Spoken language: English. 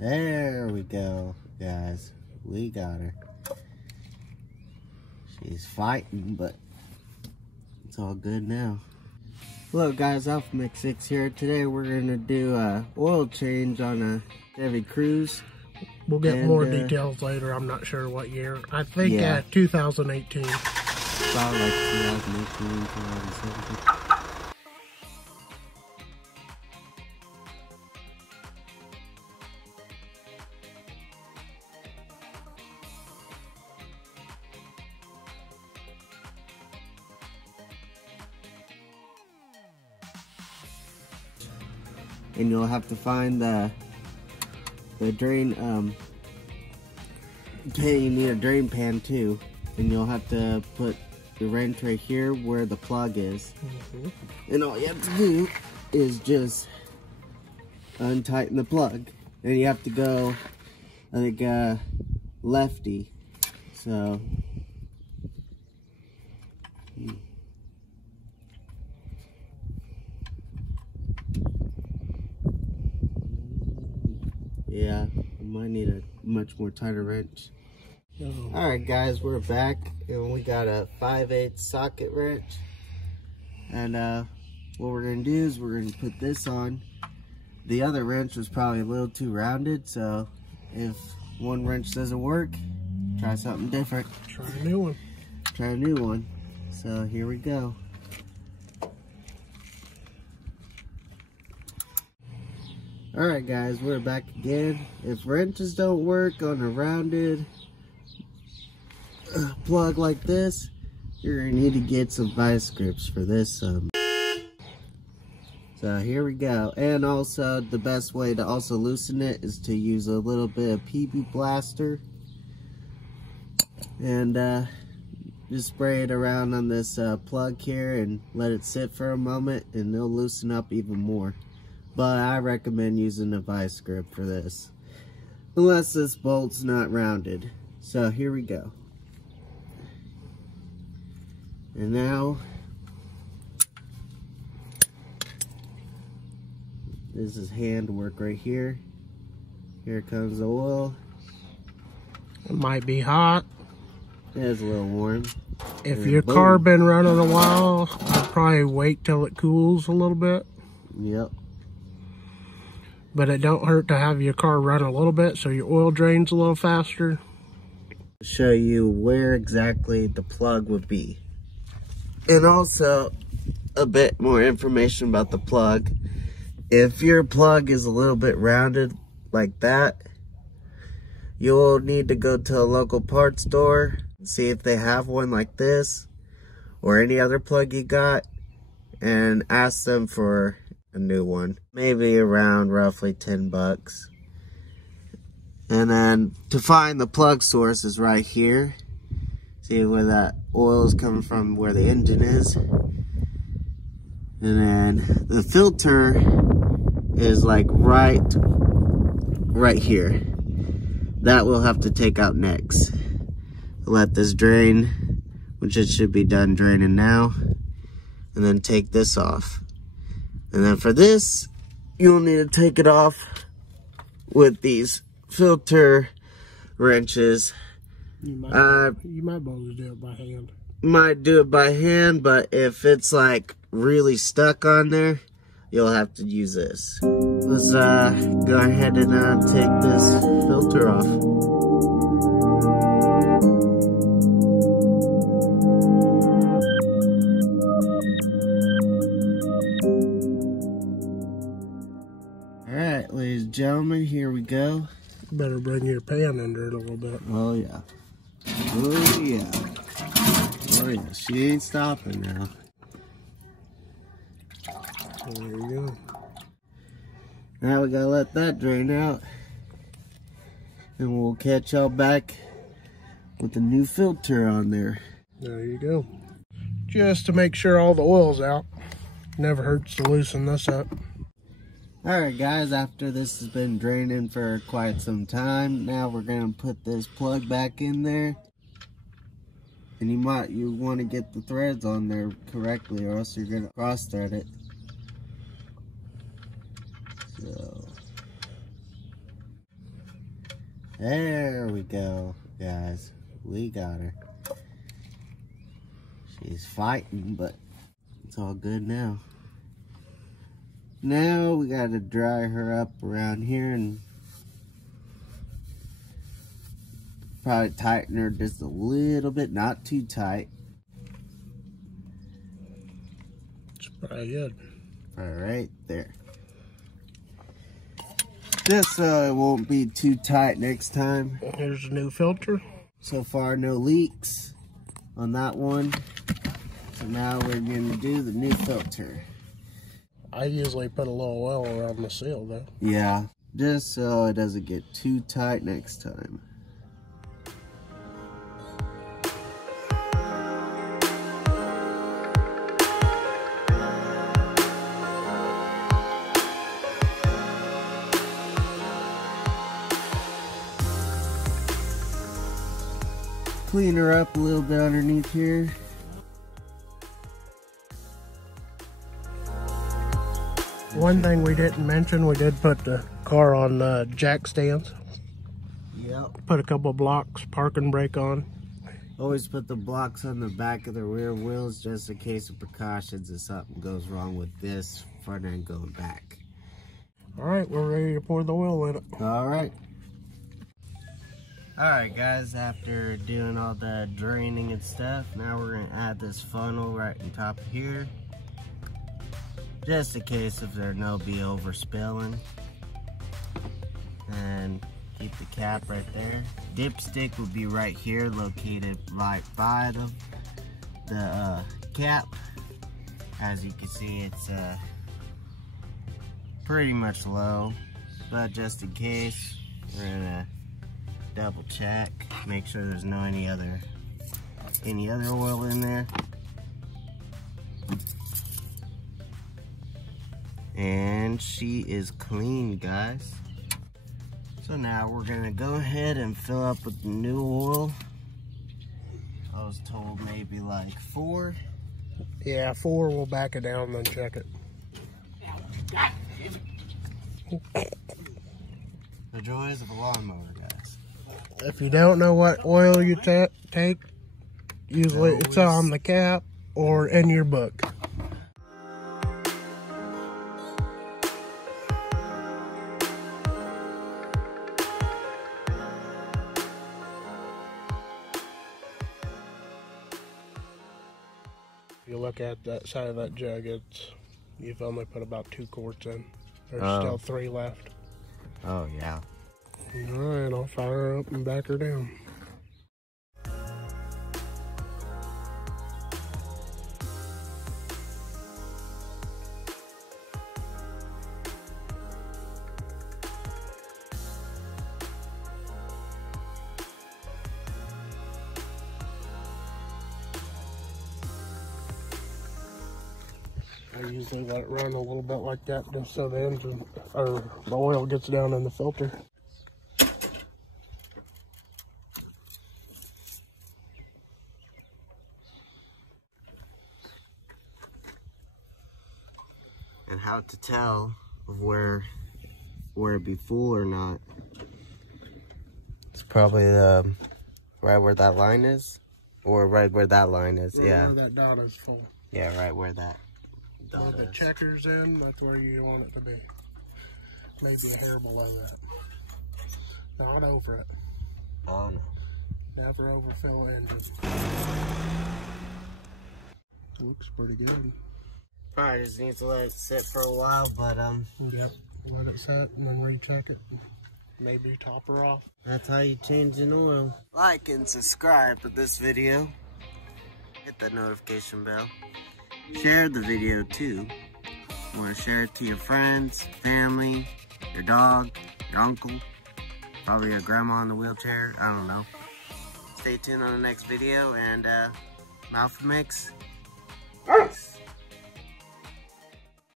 There we go, guys. We got her. She's fighting, but it's all good now. Hello guys, Alpha Mix 6 here. Today we're gonna do a oil change on a Chevy Cruze. We'll get more details later. I'm not sure what year. I think 2018. Probably like 2018, 2017. And you'll have to find the drain, you need a drain pan too. And you'll have to put the wrench right here where the plug is. And all you have to do is just untighten the plug. And you have to go, I think, lefty. So, yeah, I might need a much more tighter wrench. Alright guys, we're back and we got a 5/8 socket wrench. And what we're going to do is we're going to put this on. The other wrench was probably a little too rounded, so if one wrench doesn't work, try something different. Try a new one. Try a new one. So here we go. Alright guys, we're back again. If wrenches don't work on a rounded plug like this, you're going to need to get some vice grips for this. So here we go. And also the best way to also loosen it is to use a little bit of PB Blaster. And just spray it around on this plug here and let it sit for a moment and it'll loosen up even more. But I recommend using a vice grip for this, unless this bolt's not rounded. So here we go. And now, this is hand work right here. Here comes the oil. It might be hot. It's a little warm. If your car been running a while, I'd probably wait till it cools a little bit. Yep. But it don't hurt to have your car run a little bit so your oil drains a little faster. Show you where exactly the plug would be. And also a bit more information about the plug. If your plug is a little bit rounded like that, you'll need to go to a local parts store and see if they have one like this or any other plug you got and ask them for a new one, maybe around roughly 10 bucks. And then to find the plug source is right here. See where that oil is coming from, where the engine is. And then the filter is like right here. That we'll have to take out next. Let this drain, which it should be done draining now. And then take this off. And then for this, you'll need to take it off with these filter wrenches. You might be able to do it by hand. Might do it by hand, but if it's like really stuck on there, you'll have to use this. Let's go ahead and take this filter off. Alright, ladies and gentlemen, here we go. Better bring your pan under it a little bit. Oh yeah. Oh yeah. Oh yeah, she ain't stopping now. There you go. Now we gotta let that drain out. And we'll catch y'all back with the new filter on there. There you go. Just to make sure all the oil's out. Never hurts to loosen this up. Alright guys, after this has been draining for quite some time, now we're going to put this plug back in there. And you want to get the threads on there correctly, or else you're going to cross thread it. So There we go, guys. We got her. She's fighting, but it's all good now. Now we got to dry her up around here and probably tighten her just a little bit, not too tight. It's probably good. All right, there. Just so it won't be too tight next time. Here's a new filter. So far, no leaks on that one. So now we're going to do the new filter. I usually put a little oil around the seal though. Yeah, just so it doesn't get too tight next time. Clean her up a little bit underneath here. One thing we didn't mention, we did put the car on jack stands. Yep. Put a couple blocks, parking brake on. Always put the blocks on the back of the rear wheels just in case of precautions if something goes wrong with this front end going back. All right, we're ready to pour the oil in it. All right. All right, guys, after doing all the draining and stuff, now we're gonna add this funnel right on top of here. Just in case if there no be overspilling. And keep the cap right there. Dipstick will be right here, located right by the cap. As you can see, it's pretty much low, but just in case, we're gonna double check, make sure there's no any other oil in there. And she is clean, guys. So now we're gonna go ahead and fill up with the new oil. I was told maybe like 4. Yeah, 4, we'll back it down and then check it. The joys of a lawnmower, guys. If you don't know what oil you take, usually it's on the cap or in your book. If you look at that side of that jug, you've only put about 2 quarts in. There's still 3 left. Oh, yeah. All right, I'll fire her up and back her down. I usually let it run a little bit like that just so the engine or the oil gets down in the filter. And how to tell of where it be full or not. It's probably right where that line is, or right where that line is. Right yeah. where that dot is full. Yeah, right where that dot Where the is. checker's in, that's where you want it to be. Maybe a hair below that. Not over it. Oh no. Never overfill the engine. Looks pretty good. Probably just needs to let it sit for a while, but Yep. Let it set and then recheck it. Maybe top her off. that's how you change an oil. Like and subscribe to this video. Hit that notification bell. Share the video too. You want to share it to your friends, family, your dog, your uncle, probably your grandma in the wheelchair. I don't know. Stay tuned on the next video, and Malfa Mix. Peace.